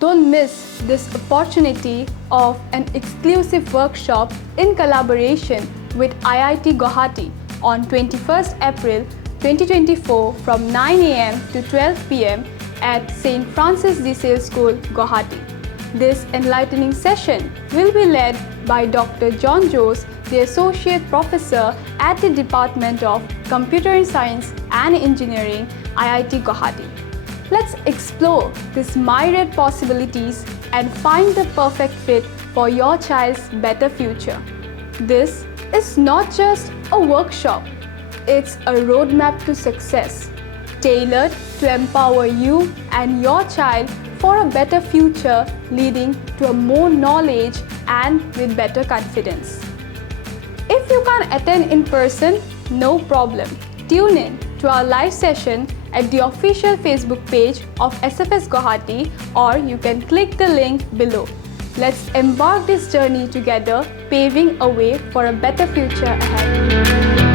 Don't miss this opportunity of an exclusive workshop in collaboration with IIT Guwahati on 21st April 2024 from 9 a.m. to 12 p.m. at St. Francis de Sales School, Guwahati. This enlightening session will be led by Dr. John Jose, the Associate Professor at the Department of Computer Science and Engineering, IIT Guwahati. Let's explore these myriad possibilities and find the perfect fit for your child's better future. This is not just a workshop, it's a roadmap to success, tailored to empower you and your child for a better future, leading to a more knowledge and with better confidence. If you can't attend in person, no problem. Tune in to our live session at the official Facebook page of SFS Guwahati, or you can click the link below. Let's embark this journey together, paving a way for a better future ahead.